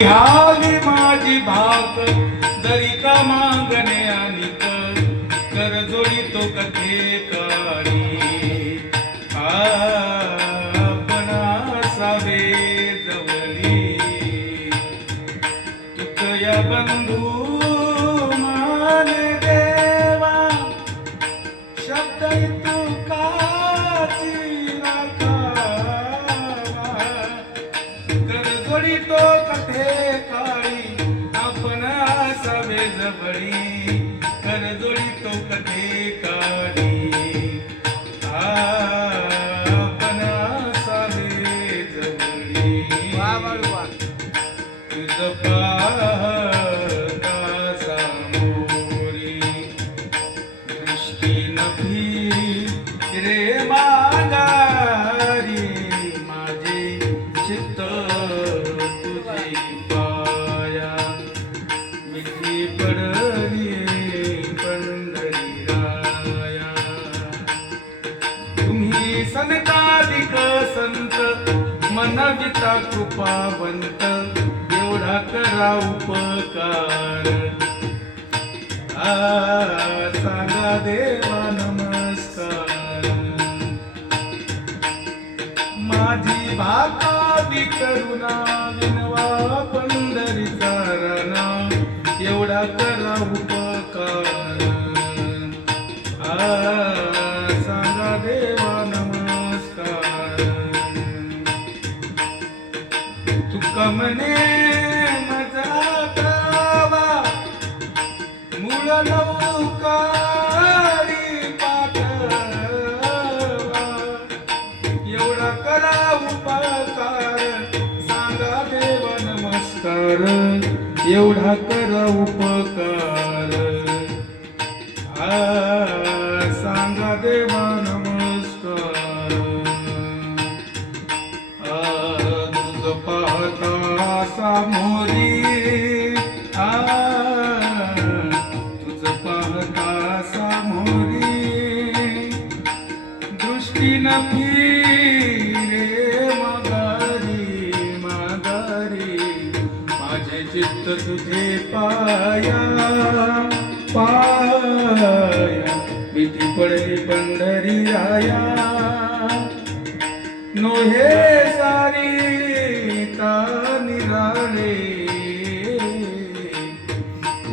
घ्यावी माझी भाक जरी का मागणे तो मनविता कृपावंत एवढा करा उपकार. आ, सांगा देवा नमस्कार. माझी भाकावी करुणा विनवा पंढरी कारणा एवढा करा उपकार. आ, एवढा कर उपकार. सांगा नमस्कार एवढा सांगा देवा नमस्कार आ, तुझ पाहता सामोरी आ दृष्टी न फिरे माघारी माघारी. माझे चित्त तुझे पाया पाया. भीती पडली पंढरी आया नोहे सारी निराळे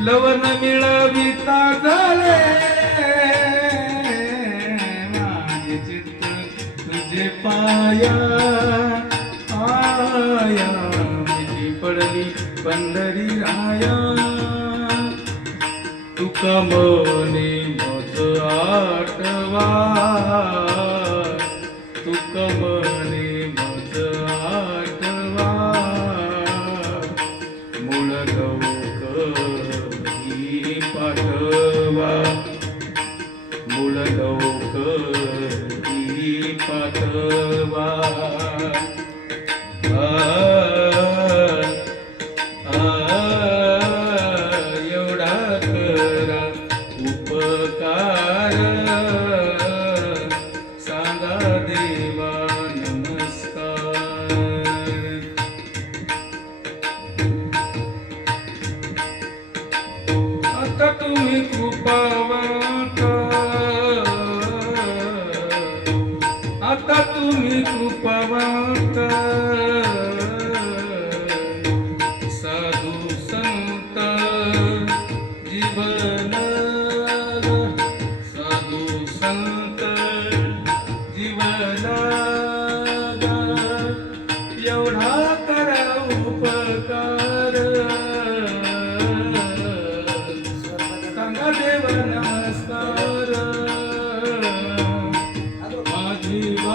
लवन मिळविता झाले पाया आया मिठी पडली पंढरी राया. तुका मने मज आठवा तुका मने ਤੂੰ ਹੀ ਕੂਪਾਵਨ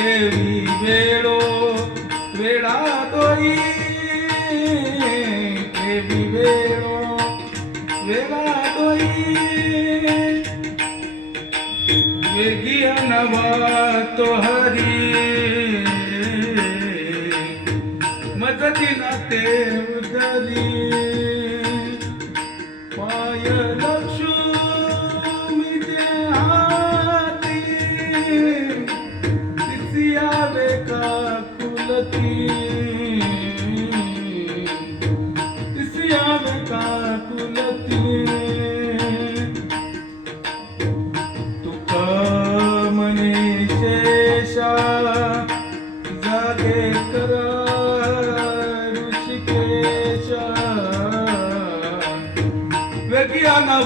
गरुडाचे पायी देवी वेळो वेळा दोई देवी वेळो वेळा दोई वेगी नवा तो हरी मदतीला ते उदली पाय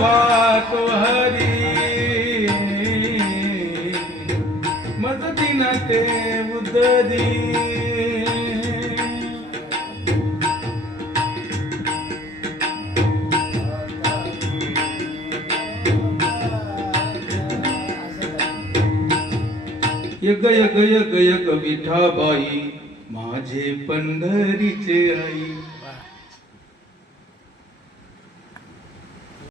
हरी मदतीना ते उदरी। यग यग यग यग विठाबाई माझे पंढरीचे आई।